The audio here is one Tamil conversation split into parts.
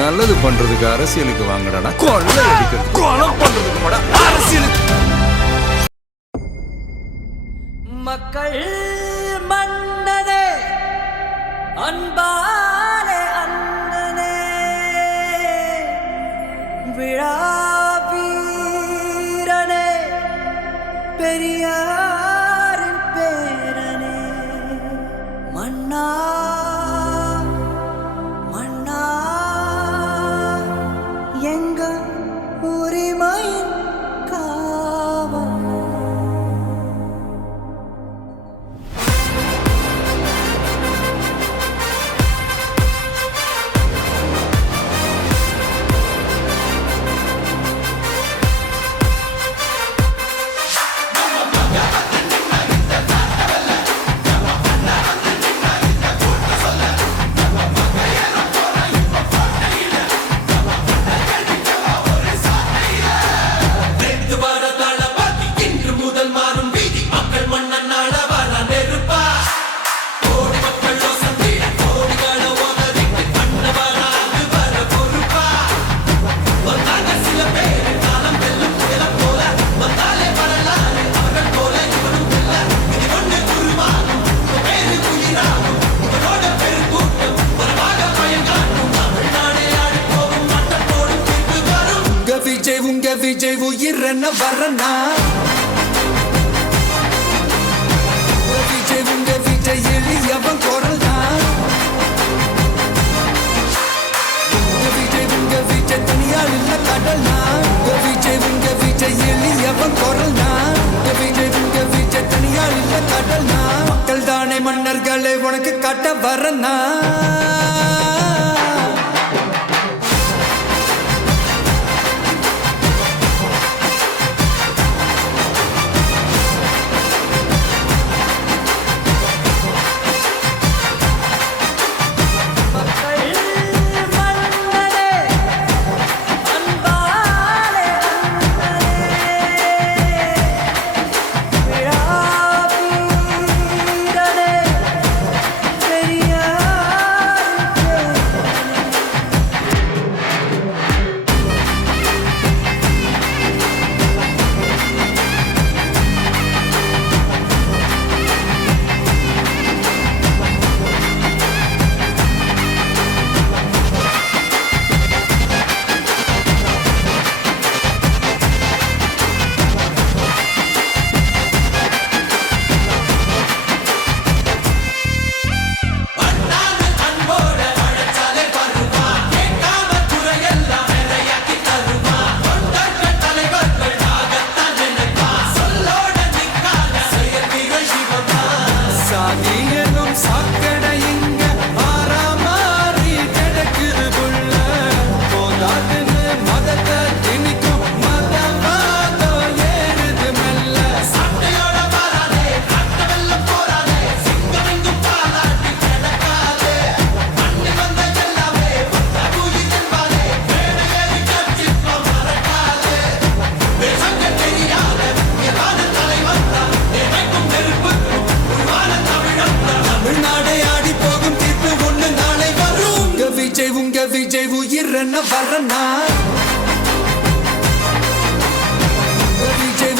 நல்லது பண்றதுக்கு அரசியலுக்கு வாங்கடா, கொள்ளை அடிக்கிறது கொலை பண்றதுக்கு மாடா அரசியலுக்கு. மக்கள் மன்னனே, அன்பாலே அண்ணனே, விழா வீரனே, பெரியாரின் பேரனே, மன்னா மன்னா எங்க உரிமையின் காவல். உங்க விஜய் உயிரென்ன வரனா, உங்க விஜய் எளியவன் குரல் தான். உங்க விஜய் தனியால் இல்ல கடல் தான். உங்க விஜய் எளியவன் குரல் தான். உங்க விஜய் தனியால் இல்ல கடல் தான். மக்கள் தானே மன்னர்களே உனக்கு காட்ட வரனா. விஜய் உயிரென்ன வரனா.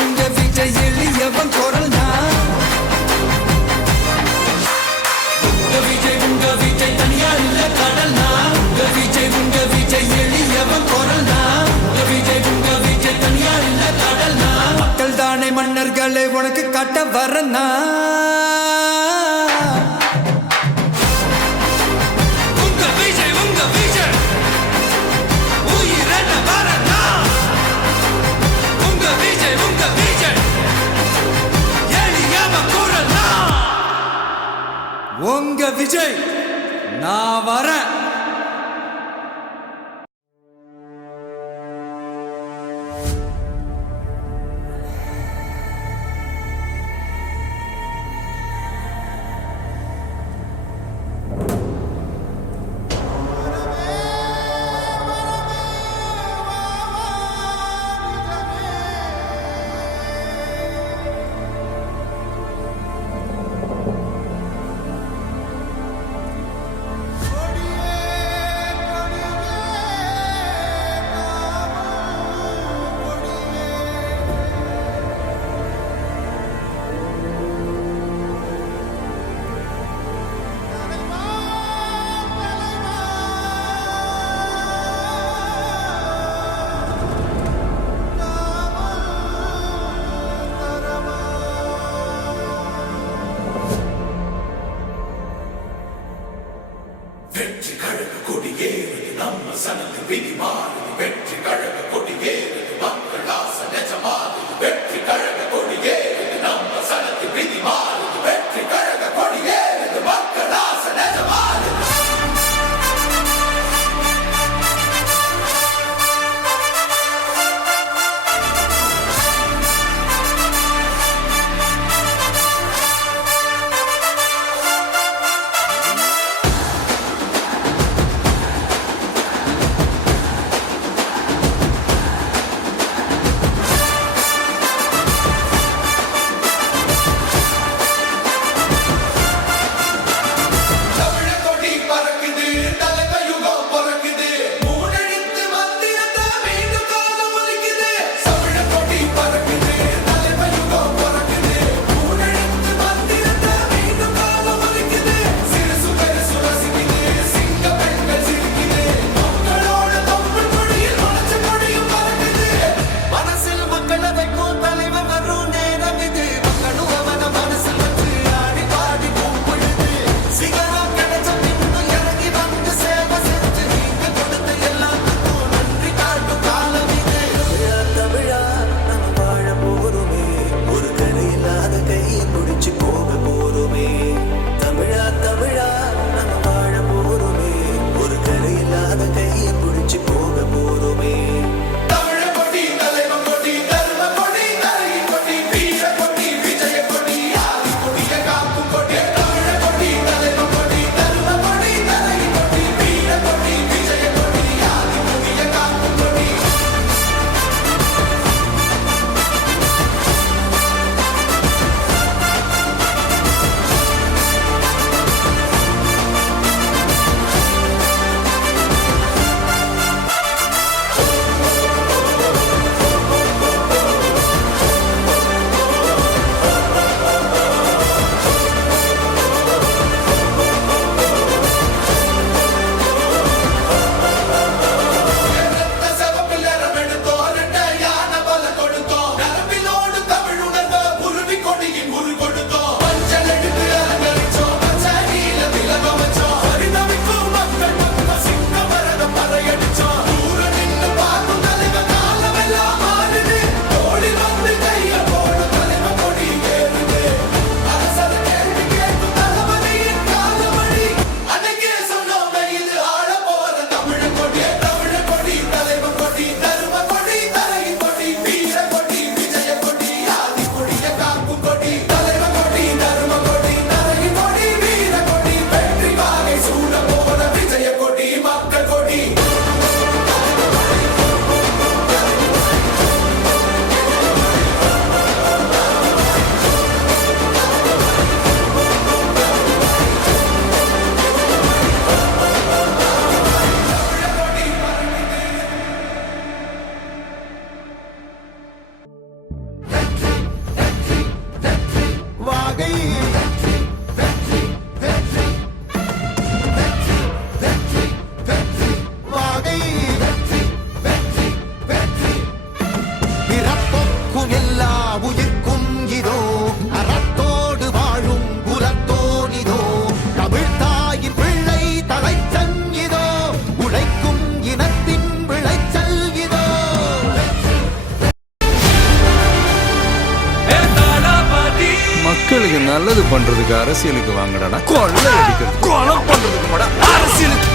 உங்க விஜய் எளியவன் குரல் தான். உங்க விஜய் தனியால் இல்ல கடல் தான். உங்க விஜய் எளியவன் குரல் தான். உங்க விஜய் தனியால் இல்ல கடல் தான். மக்கள் தானே மன்னர்களே உனக்கு காட்ட வரனா. உங்க விஜய் நான் வரேன். வெற்றி கழக கொடியேறுது நம்ம சனத்து விதி மாறுது வெற்றி கழக கொடியேறுது மக்கள் ஆசை நிஜமாகுது வெற்றி கழக கொடியேறுது நம்ம சனத்து விதி மாறுது வெற்றி கழக கொடியேறுது மக்கள் ஆசை நிஜமாகுது மக்களுக்கு நல்லது பண்றதுக்கு அரசியலுக்கு வாங்கடா கொள்ளை அடிக்கிறது கொலை பண்றதுக்கு அரசியலுக்கு